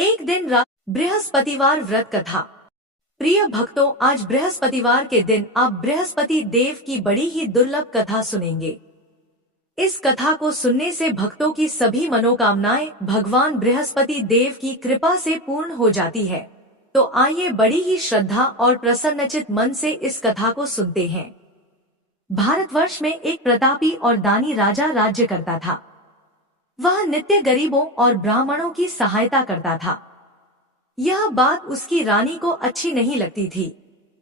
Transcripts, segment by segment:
एक दिन बृहस्पतिवार व्रत कथा। प्रिय भक्तों, आज बृहस्पतिवार के दिन आप बृहस्पति देव की बड़ी ही दुर्लभ कथा सुनेंगे। इस कथा को सुनने से भक्तों की सभी मनोकामनाएं भगवान बृहस्पति देव की कृपा से पूर्ण हो जाती है। तो आइए बड़ी ही श्रद्धा और प्रसन्नचित मन से इस कथा को सुनते हैं। भारतवर्ष में एक प्रतापी और दानी राजा राज्य करता था। वह नित्य गरीबों और ब्राह्मणों की सहायता करता था। यह बात उसकी रानी को अच्छी नहीं लगती थी।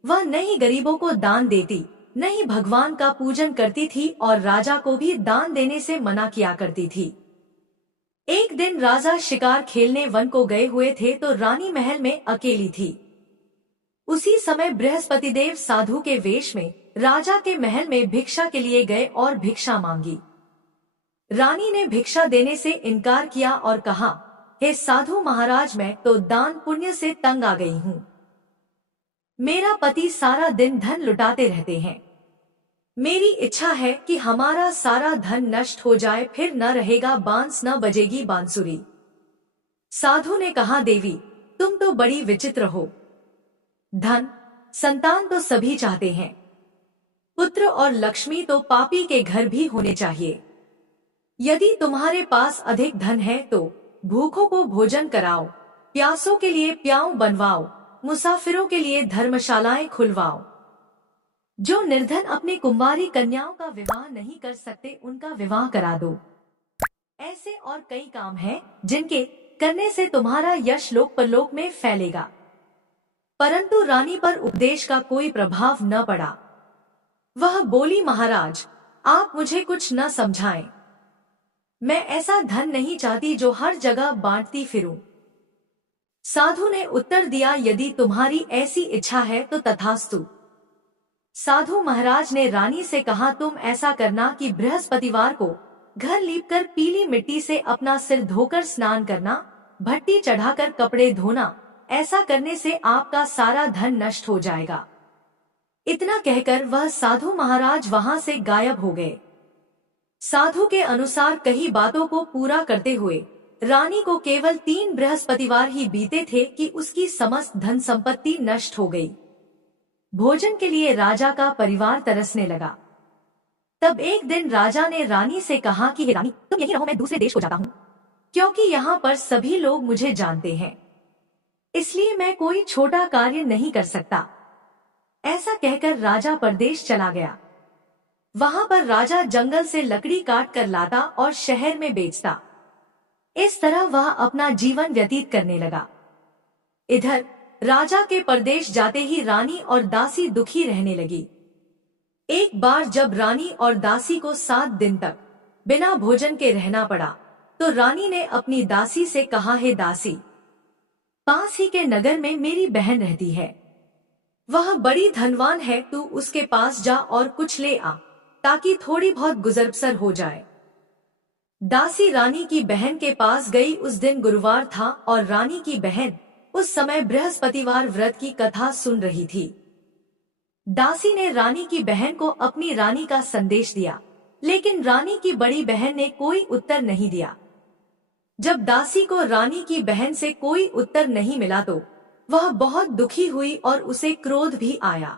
वह न ही गरीबों को दान देती, न ही भगवान का पूजन करती थी और राजा को भी दान देने से मना किया करती थी। एक दिन राजा शिकार खेलने वन को गए हुए थे तो रानी महल में अकेली थी। उसी समय बृहस्पति देव साधु के वेश में राजा के महल में भिक्षा के लिए गए और भिक्षा मांगी। रानी ने भिक्षा देने से इनकार किया और कहा, हे साधु महाराज, मैं तो दान पुण्य से तंग आ गई हूँ। मेरा पति सारा दिन धन लुटाते रहते हैं। मेरी इच्छा है कि हमारा सारा धन नष्ट हो जाए, फिर न रहेगा बांस, न बजेगी बांसुरी। साधु ने कहा, देवी तुम तो बड़ी विचित्र हो। धन संतान तो सभी चाहते हैं, पुत्र और लक्ष्मी तो पापी के घर भी होने चाहिए। यदि तुम्हारे पास अधिक धन है तो भूखों को भोजन कराओ, प्यासों के लिए प्याऊ बनवाओ, मुसाफिरों के लिए धर्मशालाएं खुलवाओ। जो निर्धन अपनी कुंवारी कन्याओं का विवाह नहीं कर सकते, उनका विवाह करा दो। ऐसे और कई काम हैं जिनके करने से तुम्हारा यश लोक परलोक में फैलेगा। परंतु रानी पर उपदेश का कोई प्रभाव न पड़ा। वह बोली, महाराज आप मुझे कुछ न समझाएं। मैं ऐसा धन नहीं चाहती जो हर जगह बांटती फिरूं। साधु ने उत्तर दिया, यदि तुम्हारी ऐसी इच्छा है तो तथास्तु। साधु महाराज ने रानी से कहा, तुम ऐसा करना कि बृहस्पतिवार को घर लीपकर पीली मिट्टी से अपना सिर धोकर स्नान करना, भट्टी चढ़ाकर कपड़े धोना। ऐसा करने से आपका सारा धन नष्ट हो जाएगा। इतना कहकर वह साधु महाराज वहां से गायब हो गए। साधु के अनुसार कई बातों को पूरा करते हुए रानी को केवल 3 बृहस्पतिवार ही बीते थे कि उसकी समस्त धन संपत्ति नष्ट हो गई। भोजन के लिए राजा का परिवार तरसने लगा। तब एक दिन राजा ने रानी से कहा कि हे रानी, तुम यहीं रहो, मैं दूसरे देश को जाता हूँ, क्योंकि यहाँ पर सभी लोग मुझे जानते हैं, इसलिए मैं कोई छोटा कार्य नहीं कर सकता। ऐसा कहकर राजा परदेश चला गया। वहां पर राजा जंगल से लकड़ी काट कर लाता और शहर में बेचता। इस तरह वह अपना जीवन व्यतीत करने लगा। इधर राजा के परदेश जाते ही रानी और दासी दुखी रहने लगी। एक बार जब रानी और दासी को 7 दिन तक बिना भोजन के रहना पड़ा तो रानी ने अपनी दासी से कहा, हे दासी, पास ही के नगर में मेरी बहन रहती है, वह बड़ी धनवान है, तू उसके पास जा और कुछ ले आ ताकि थोड़ी बहुत गुजर बसर हो जाए। दासी रानी की बहन के पास गई। उस दिन गुरुवार था और रानी की बहन उस समय बृहस्पतिवार व्रत की कथा सुन रही थी। दासी ने रानी की बहन को अपनी रानी का संदेश दिया, लेकिन रानी की बड़ी बहन ने कोई उत्तर नहीं दिया। जब दासी को रानी की बहन से कोई उत्तर नहीं मिला तो वह बहुत दुखी हुई और उसे क्रोध भी आया।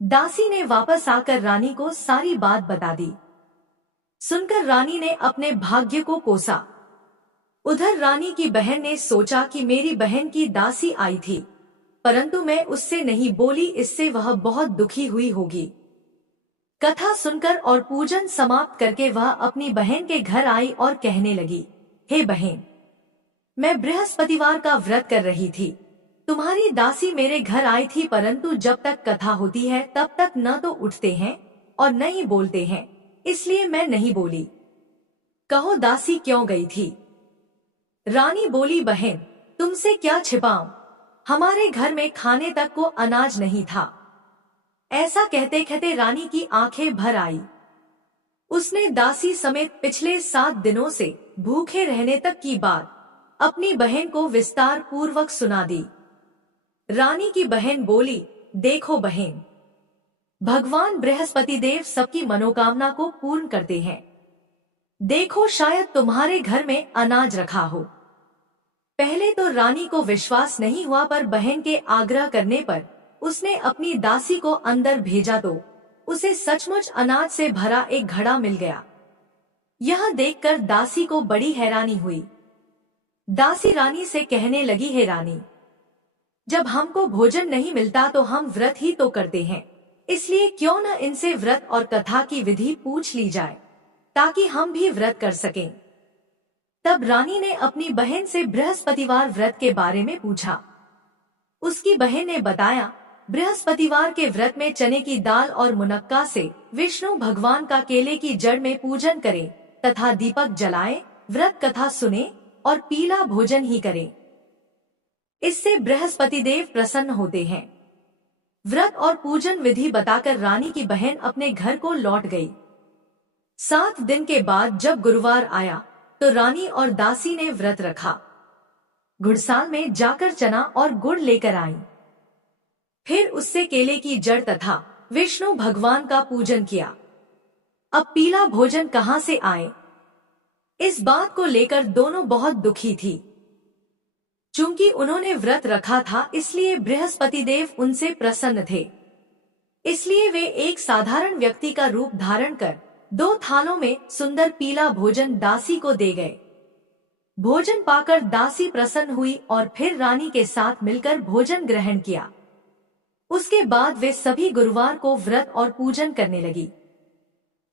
दासी ने वापस आकर रानी को सारी बात बता दी। सुनकर रानी ने अपने भाग्य को कोसा। उधर रानी की बहन ने सोचा कि मेरी बहन की दासी आई थी, परंतु मैं उससे नहीं बोली, इससे वह बहुत दुखी हुई होगी। कथा सुनकर और पूजन समाप्त करके वह अपनी बहन के घर आई और कहने लगी, हे बहन, मैं बृहस्पतिवार का व्रत कर रही थी। तुम्हारी दासी मेरे घर आई थी, परंतु जब तक कथा होती है तब तक न तो उठते हैं और न ही बोलते हैं, इसलिए मैं नहीं बोली। कहो दासी क्यों गई थी? रानी बोली, बहन तुमसे क्या छिपाऊं, हमारे घर में खाने तक को अनाज नहीं था। ऐसा कहते कहते रानी की आंखें भर आई। उसने दासी समेत पिछले 7 दिनों से भूखे रहने तक की बात अपनी बहन को विस्तार पूर्वक सुना दी। रानी की बहन बोली, देखो बहन, भगवान बृहस्पति देव सबकी मनोकामना को पूर्ण करते हैं। देखो शायद तुम्हारे घर में अनाज रखा हो। पहले तो रानी को विश्वास नहीं हुआ, पर बहन के आग्रह करने पर उसने अपनी दासी को अंदर भेजा तो उसे सचमुच अनाज से भरा एक घड़ा मिल गया। यह देखकर दासी को बड़ी हैरानी हुई। दासी रानी से कहने लगी, हे रानी, जब हमको भोजन नहीं मिलता तो हम व्रत ही तो करते हैं, इसलिए क्यों न इनसे व्रत और कथा की विधि पूछ ली जाए ताकि हम भी व्रत कर सकें। तब रानी ने अपनी बहन से बृहस्पतिवार व्रत के बारे में पूछा। उसकी बहन ने बताया, बृहस्पतिवार के व्रत में चने की दाल और मुनक्का से विष्णु भगवान का केले की जड़ में पूजन करें तथा दीपक जलाएं, व्रत कथा सुने और पीला भोजन ही करें। इससे बृहस्पति देव प्रसन्न होते हैं। व्रत और पूजन विधि बताकर रानी की बहन अपने घर को लौट गई। 7 दिन के बाद जब गुरुवार आया तो रानी और दासी ने व्रत रखा। घुड़साल में जाकर चना और गुड़ लेकर आई। फिर उससे केले की जड़ तथा विष्णु भगवान का पूजन किया। अब पीला भोजन कहाँ से आए, इस बात को लेकर दोनों बहुत दुखी थी। चूंकि उन्होंने व्रत रखा था इसलिए बृहस्पति देव उनसे प्रसन्न थे, इसलिए वे एक साधारण व्यक्ति का रूप धारण कर 2 थालों में सुंदर पीला भोजन दासी को दे गए। भोजन पाकर दासी प्रसन्न हुई और फिर रानी के साथ मिलकर भोजन ग्रहण किया। उसके बाद वे सभी गुरुवार को व्रत और पूजन करने लगी।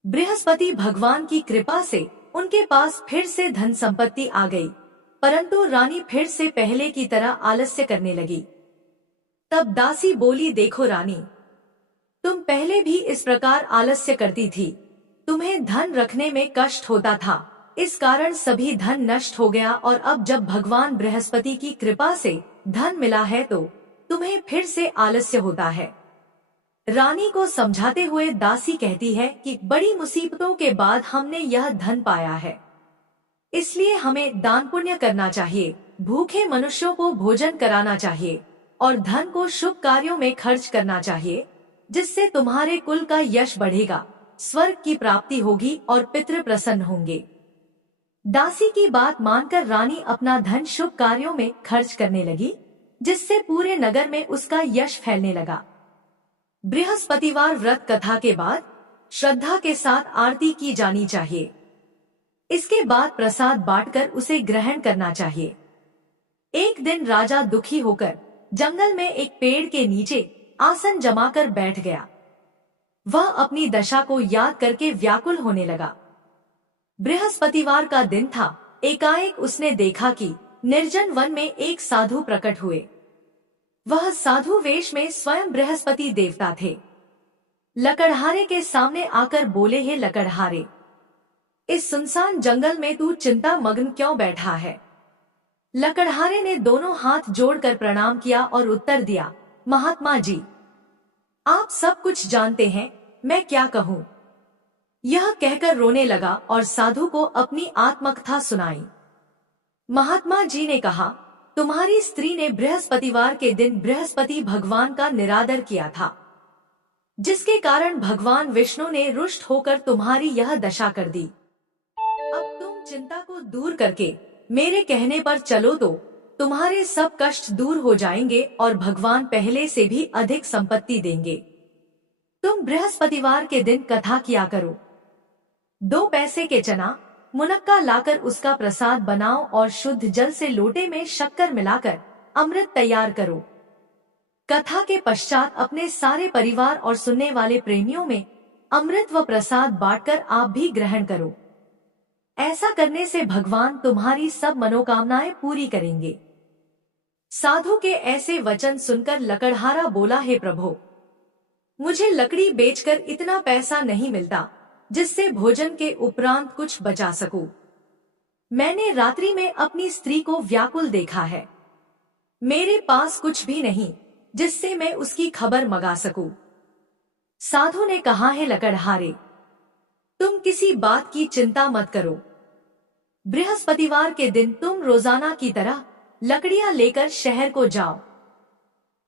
बृहस्पति भगवान की कृपा से उनके पास फिर से धन संपत्ति आ गई, परंतु रानी फिर से पहले की तरह आलस्य करने लगी। तब दासी बोली, देखो रानी, तुम पहले भी इस प्रकार आलस्य करती थी। तुम्हें धन रखने में कष्ट होता था, इस कारण सभी धन नष्ट हो गया, और अब जब भगवान बृहस्पति की कृपा से धन मिला है तो तुम्हें फिर से आलस्य होता है। रानी को समझाते हुए दासी कहती है कि बड़ी मुसीबतों के बाद हमने यह धन पाया है, इसलिए हमें दान पुण्य करना चाहिए, भूखे मनुष्यों को भोजन कराना चाहिए और धन को शुभ कार्यों में खर्च करना चाहिए, जिससे तुम्हारे कुल का यश बढ़ेगा, स्वर्ग की प्राप्ति होगी और पितृ प्रसन्न होंगे। दासी की बात मानकर रानी अपना धन शुभ कार्यों में खर्च करने लगी, जिससे पूरे नगर में उसका यश फैलने लगा। बृहस्पतिवार व्रत कथा के बाद श्रद्धा के साथ आरती की जानी चाहिए। इसके बाद प्रसाद बांटकर उसे ग्रहण करना चाहिए। एक दिन राजा दुखी होकर जंगल में एक पेड़ के नीचे आसन जमाकर बैठ गया। वह अपनी दशा को याद करके व्याकुल होने लगा। बृहस्पतिवार का दिन था। एकाएक उसने देखा कि निर्जन वन में एक साधु प्रकट हुए। वह साधु वेश में स्वयं बृहस्पति देवता थे। लकड़हारे के सामने आकर बोले, हे लकड़हारे, इस सुनसान जंगल में तू चिंता मग्न क्यों बैठा है? लकड़हारे ने दोनों हाथ जोड़कर प्रणाम किया और उत्तर दिया, महात्मा जी, आप सब कुछ जानते हैं, मैं क्या कहूँ। यह कहकर रोने लगा और साधु को अपनी आत्मकथा सुनाई। महात्मा जी ने कहा, तुम्हारी स्त्री ने बृहस्पतिवार के दिन बृहस्पति भगवान का निरादर किया था, जिसके कारण भगवान विष्णु ने रुष्ट होकर तुम्हारी यह दशा कर दी। अब तुम चिंता को दूर करके मेरे कहने पर चलो तो तुम्हारे सब कष्ट दूर हो जाएंगे और भगवान पहले से भी अधिक संपत्ति देंगे। तुम बृहस्पतिवार के दिन कथा किया करो। 2 पैसे के चना मुनक्का लाकर उसका प्रसाद बनाओ और शुद्ध जल से लोटे में शक्कर मिलाकर अमृत तैयार करो। कथा के पश्चात अपने सारे परिवार और सुनने वाले प्रेमियों में अमृत व प्रसाद बांटकर आप भी ग्रहण करो। ऐसा करने से भगवान तुम्हारी सब मनोकामनाएं पूरी करेंगे। साधु के ऐसे वचन सुनकर लकड़हारा बोला, हे प्रभु, मुझे लकड़ी बेचकर इतना पैसा नहीं मिलता जिससे भोजन के उपरांत कुछ बचा सकूं। मैंने रात्रि में अपनी स्त्री को व्याकुल देखा है। मेरे पास कुछ भी नहीं जिससे मैं उसकी खबर मंगा सकूं। साधु ने कहा, है लकड़हारे, तुम किसी बात की चिंता मत करो। बृहस्पतिवार के दिन तुम रोजाना की तरह लकड़ियां लेकर शहर को जाओ।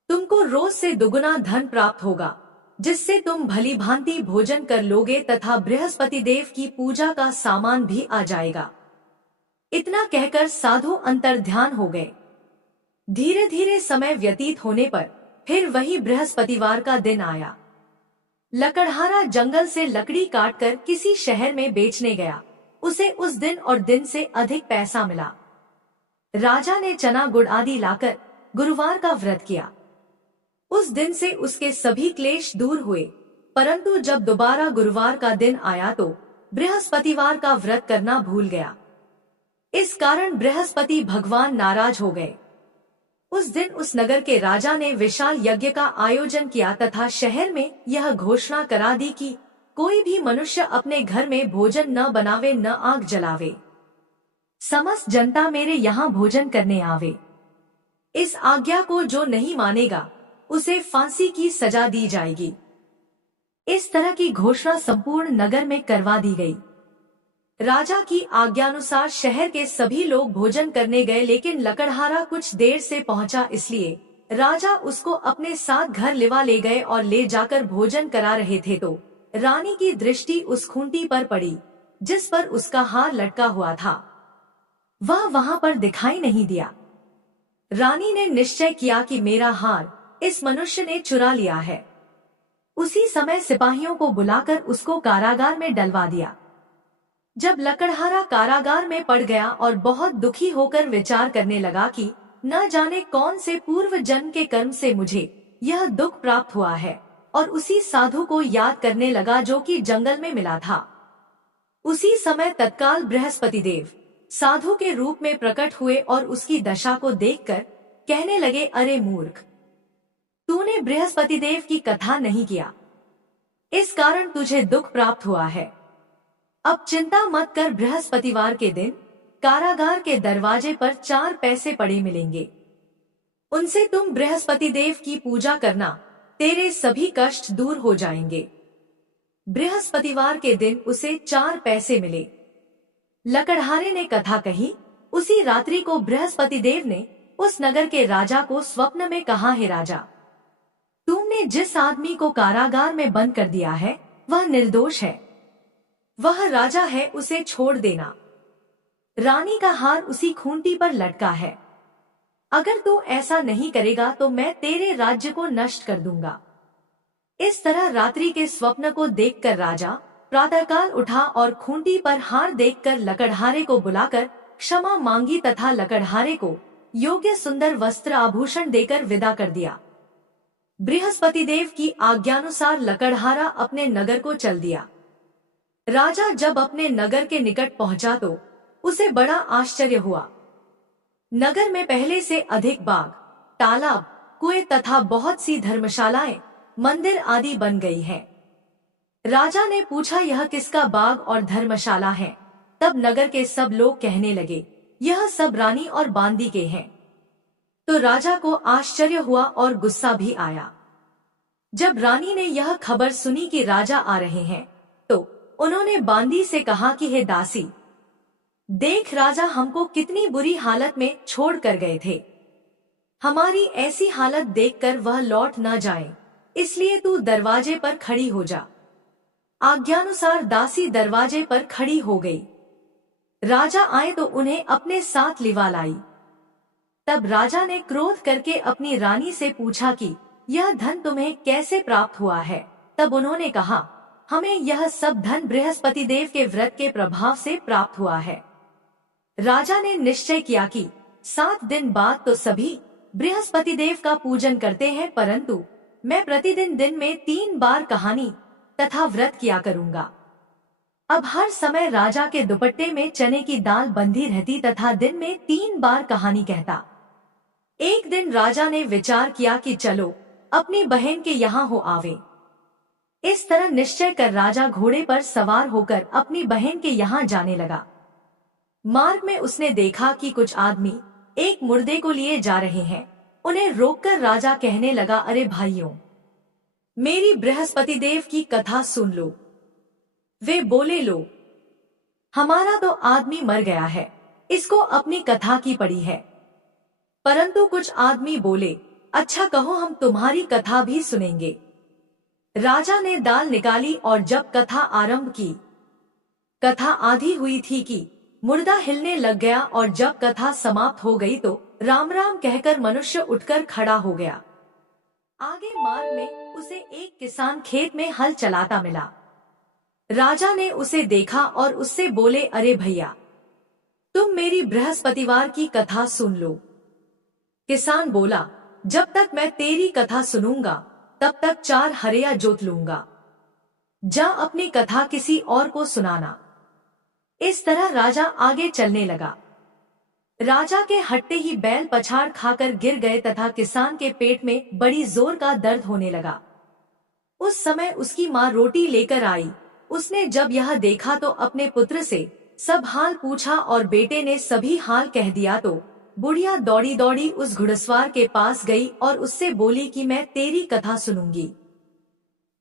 तुमको रोज से दुगुना धन प्राप्त होगा, जिससे तुम भली भांति भोजन कर लोगे तथा बृहस्पति देव की पूजा का सामान भी आ जाएगा। इतना कहकर साधु अंतर्ध्यान हो गए। धीरे धीरे समय व्यतीत होने पर फिर वही बृहस्पतिवार का दिन आया। लकड़हारा जंगल से लकड़ी काटकर किसी शहर में बेचने गया। उसे उस दिन और दिन से अधिक पैसा मिला। राजा ने चना गुड़ आदि लाकर गुरुवार का व्रत किया। उस दिन से उसके सभी क्लेश दूर हुए। परंतु जब दोबारा गुरुवार का दिन आया तो बृहस्पतिवार का व्रत करना भूल गया। इस कारण बृहस्पति भगवान नाराज हो गए। उस दिन उस नगर के राजा ने विशाल यज्ञ का आयोजन किया तथा शहर में यह घोषणा करा दी कि कोई भी मनुष्य अपने घर में भोजन न बनावे न आग जलावे। समस्त जनता मेरे यहाँ भोजन करने आवे। इस आज्ञा को जो नहीं मानेगा उसे फांसी की सजा दी जाएगी। इस तरह की घोषणा संपूर्ण नगर में करवा दी गई। राजा की आज्ञानुसार शहर के सभी लोग भोजन करने गए, लेकिन लकड़हारा कुछ देर से पहुंचा, इसलिए राजा उसको अपने साथ घर ले गए और ले जाकर भोजन करा रहे थे तो रानी की दृष्टि उस खूंटी पर पड़ी जिस पर उसका हार लटका हुआ था। वह वहां पर दिखाई नहीं दिया। रानी ने निश्चय किया कि मेरा हार इस मनुष्य ने चुरा लिया है। उसी समय सिपाहियों को बुलाकर उसको कारागार में डलवा दिया। जब लकड़हारा कारागार में पड़ गया और बहुत दुखी होकर विचार करने लगा कि न जाने कौन से पूर्व जन्म के कर्म से मुझे यह दुख प्राप्त हुआ है, और उसी साधु को याद करने लगा जो कि जंगल में मिला था। उसी समय तत्काल बृहस्पति देव साधु के रूप में प्रकट हुए और उसकी दशा को देखकर कहने लगे, अरे मूर्ख, तूने बृहस्पति देव की कथा नहीं किया, इस कारण तुझे दुख प्राप्त हुआ है। अब चिंता मत कर, बृहस्पतिवार के दिन कारागार के दरवाजे पर 4 पैसे पड़े मिलेंगे। उनसे तुम बृहस्पति देव की पूजा करना, तेरे सभी कष्ट दूर हो जाएंगे। बृहस्पतिवार के दिन उसे 4 पैसे मिले। लकड़हारे ने कथा कही। उसी रात्रि को बृहस्पति देव ने उस नगर के राजा को स्वप्न में कहा, हे राजा, तुमने जिस आदमी को कारागार में बंद कर दिया है वह निर्दोष है। वह राजा है, उसे छोड़ देना। रानी का हार उसी खूंटी पर लटका है। अगर तू ऐसा नहीं करेगा तो मैं तेरे राज्य को नष्ट कर दूंगा। इस तरह रात्रि के स्वप्न को देखकर राजा प्रातःकाल उठा और खूंटी पर हार देखकर लकड़हारे को बुलाकर क्षमा मांगी तथा लकड़हारे को योग्य सुंदर वस्त्र आभूषण देकर विदा कर दिया। बृहस्पति देव की आज्ञानुसार लकड़हारा अपने नगर को चल दिया। राजा जब अपने नगर के निकट पहुंचा तो उसे बड़ा आश्चर्य हुआ। नगर में पहले से अधिक बाग, तालाब, कुएं तथा बहुत सी धर्मशालाएं, मंदिर आदि बन गई हैं। राजा ने पूछा, यह किसका बाग और धर्मशाला है? तब नगर के सब लोग कहने लगे, यह सब रानी और बांदी के हैं। तो राजा को आश्चर्य हुआ और गुस्सा भी आया। जब रानी ने यह खबर सुनी कि राजा आ रहे हैं तो उन्होंने बांदी से कहा कि हे दासी, देख राजा हमको कितनी बुरी हालत में छोड़ कर गए थे। हमारी ऐसी हालत देखकर वह लौट न जाए, इसलिए तू दरवाजे पर खड़ी हो जा। आज्ञानुसार दासी दरवाजे पर खड़ी हो गई। राजा आए तो उन्हें अपने साथ लिवा लाई। तब राजा ने क्रोध करके अपनी रानी से पूछा कि यह धन तुम्हें कैसे प्राप्त हुआ है? तब उन्होंने कहा, हमें यह सब धन बृहस्पति देव के व्रत के प्रभाव से प्राप्त हुआ है। राजा ने निश्चय किया कि 7 दिन बाद तो सभी बृहस्पति देव का पूजन करते हैं, परंतु मैं प्रतिदिन दिन में 3 बार कहानी तथा व्रत किया करूंगा। अब हर समय राजा के दुपट्टे में चने की दाल बंधी रहती तथा दिन में 3 बार कहानी कहता। एक दिन राजा ने विचार किया कि चलो अपनी बहन के यहाँ हो आवे। इस तरह निश्चय कर राजा घोड़े पर सवार होकर अपनी बहन के यहाँ जाने लगा। मार्ग में उसने देखा कि कुछ आदमी एक मुर्दे को लिए जा रहे हैं। उन्हें रोककर राजा कहने लगा, अरे भाइयों, मेरी बृहस्पति देव की कथा सुन लो। वे बोले, लो, हमारा तो आदमी मर गया है, इसको अपनी कथा की पड़ी है। परंतु कुछ आदमी बोले, अच्छा कहो, हम तुम्हारी कथा भी सुनेंगे। राजा ने दाल निकाली और जब कथा आरंभ की, कथा आधी हुई थी कि मुर्दा हिलने लग गया और जब कथा समाप्त हो गई तो राम राम कहकर मनुष्य उठकर खड़ा हो गया। आगे मार्ग में उसे एक किसान खेत में हल चलाता मिला। राजा ने उसे देखा और उससे बोले, अरे भैया, तुम मेरी बृहस्पतिवार की कथा सुन लो। किसान बोला, जब तक मैं तेरी कथा सुनूंगा तब तक 4 हरिया जोत लूंगा। जा अपनी कथा किसी और को सुनाना। इस तरह राजा आगे चलने लगा। राजा के हटते ही बैल पछाड़ खाकर गिर गए तथा किसान के पेट में बड़ी जोर का दर्द होने लगा। उस समय उसकी माँ रोटी लेकर आई। उसने जब यह देखा तो अपने पुत्र से सब हाल पूछा और बेटे ने सभी हाल कह दिया तो बुढ़िया दौड़ी दौड़ी उस घुड़सवार के पास गई और उससे बोली कि मैं तेरी कथा सुनूंगी,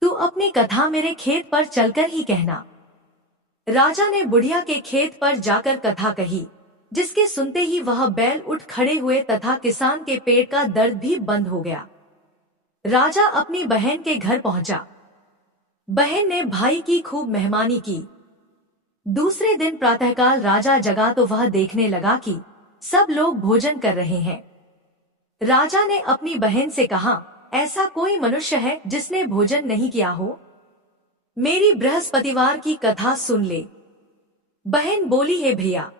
तू अपनी कथा मेरे खेत पर चलकर ही कहना। राजा ने बुढ़िया के खेत पर जाकर कथा कही, जिसके सुनते ही वह बैल उठ खड़े हुए तथा किसान के पेट का दर्द भी बंद हो गया। राजा अपनी बहन के घर पहुंचा। बहन ने भाई की खूब मेहमानी की। दूसरे दिन प्रातःकाल राजा जगा तो वह देखने लगा कि सब लोग भोजन कर रहे हैं। राजा ने अपनी बहन से कहा, ऐसा कोई मनुष्य है जिसने भोजन नहीं किया हो? मेरी बृहस्पतिवार की कथा सुन ले। बहन बोली, है भैया,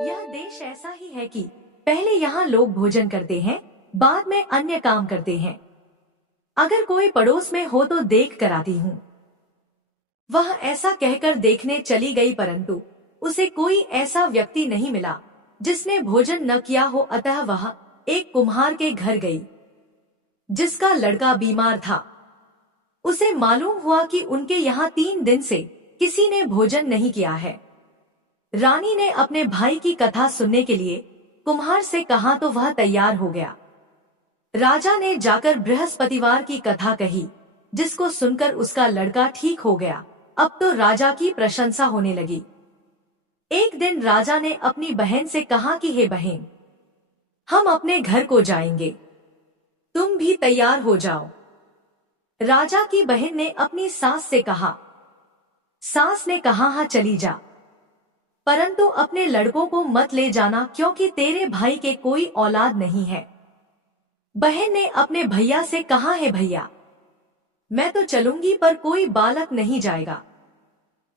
यह देश ऐसा ही है कि पहले यहाँ लोग भोजन करते हैं, बाद में अन्य काम करते हैं। अगर कोई पड़ोस में हो तो देख कर आती हूँ। वह ऐसा कहकर देखने चली गई, परंतु उसे कोई ऐसा व्यक्ति नहीं मिला जिसने भोजन न किया हो। अतः वह एक कुम्हार के घर गई, जिसका लड़का बीमार था। उसे मालूम हुआ कि उनके यहाँ 3 दिन से किसी ने भोजन नहीं किया है। रानी ने अपने भाई की कथा सुनने के लिए कुम्हार से कहा तो वह तैयार हो गया। राजा ने जाकर बृहस्पतिवार की कथा कही, जिसको सुनकर उसका लड़का ठीक हो गया। अब तो राजा की प्रशंसा होने लगी। एक दिन राजा ने अपनी बहन से कहा कि हे बहन, हम अपने घर को जाएंगे, तुम भी तैयार हो जाओ। राजा की बहन ने अपनी सास से कहा। सास ने कहा, हाँ चली जा, परंतु अपने लड़कों को मत ले जाना, क्योंकि तेरे भाई के कोई औलाद नहीं है। बहन ने अपने भैया से कहा, है भैया, मैं तो चलूंगी पर कोई बालक नहीं जाएगा।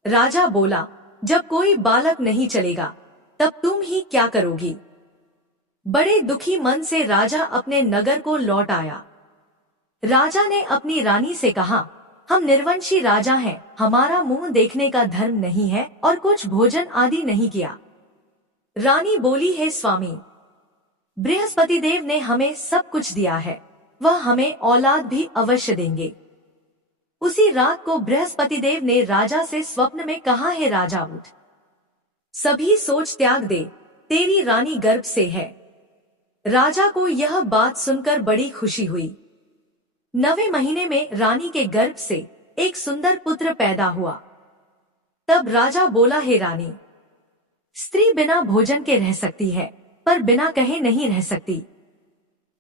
राजा बोला, जब कोई बालक नहीं चलेगा तब तुम ही क्या करोगी? बड़े दुखी मन से राजा अपने नगर को लौट आया। राजा ने अपनी रानी से कहा, हम निर्वंशी राजा हैं, हमारा मुंह देखने का धर्म नहीं है और कुछ भोजन आदि नहीं किया। रानी बोली, है स्वामी, बृहस्पति देव ने हमें सब कुछ दिया है, वह हमें औलाद भी अवश्य देंगे। उसी रात को बृहस्पति देव ने राजा से स्वप्न में कहा, है राजा उठ, सभी सोच त्याग दे, तेरी रानी गर्भ से है। राजा को यह बात सुनकर बड़ी खुशी हुई। 9वें महीने में रानी के गर्भ से एक सुंदर पुत्र पैदा हुआ। तब राजा बोला, हे रानी, स्त्री बिना भोजन के रह सकती है पर बिना कहे नहीं रह सकती।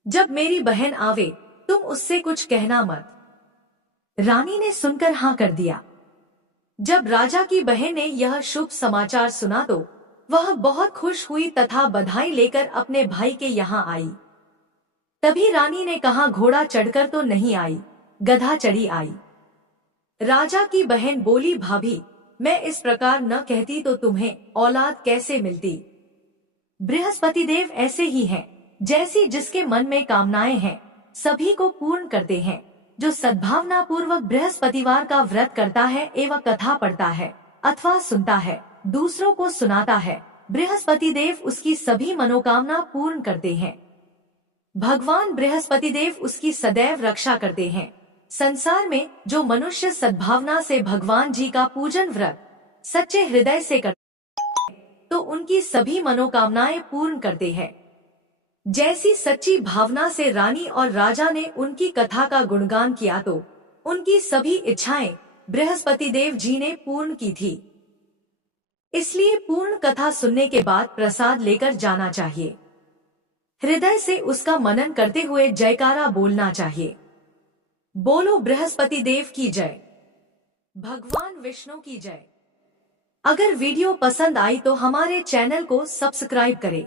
जब मेरी बहन आवे तुम उससे कुछ कहना मत। रानी ने सुनकर हाँ कर दिया। जब राजा की बहन ने यह शुभ समाचार सुना तो वह बहुत खुश हुई तथा बधाई लेकर अपने भाई के यहाँ आई। तभी रानी ने कहा, घोड़ा चढ़कर तो नहीं आई, गधा चढ़ी आई। राजा की बहन बोली, भाभी, मैं इस प्रकार न कहती तो तुम्हें औलाद कैसे मिलती? बृहस्पति देव ऐसे ही हैं, जैसी जिसके मन में कामनाएं हैं सभी को पूर्ण करते हैं। जो सद्भावना पूर्वक बृहस्पतिवार का व्रत करता है एवं कथा पढ़ता है अथवा सुनता है, दूसरों को सुनाता है, बृहस्पति देव उसकी सभी मनोकामना पूर्ण करते हैं। भगवान बृहस्पति देव उसकी सदैव रक्षा करते हैं। संसार में जो मनुष्य सद्भावना से भगवान जी का पूजन व्रत सच्चे हृदय से करते हैं तो उनकी सभी मनोकामनाएं पूर्ण करते हैं। जैसी सच्ची भावना से रानी और राजा ने उनकी कथा का गुणगान किया तो उनकी सभी इच्छाएं बृहस्पति देव जी ने पूर्ण की थी। इसलिए पूर्ण कथा सुनने के बाद प्रसाद लेकर जाना चाहिए। हृदय से उसका मनन करते हुए जयकारा बोलना चाहिए। बोलो बृहस्पति देव की जय, भगवान विष्णु की जय। अगर वीडियो पसंद आई तो हमारे चैनल को सब्सक्राइब करें।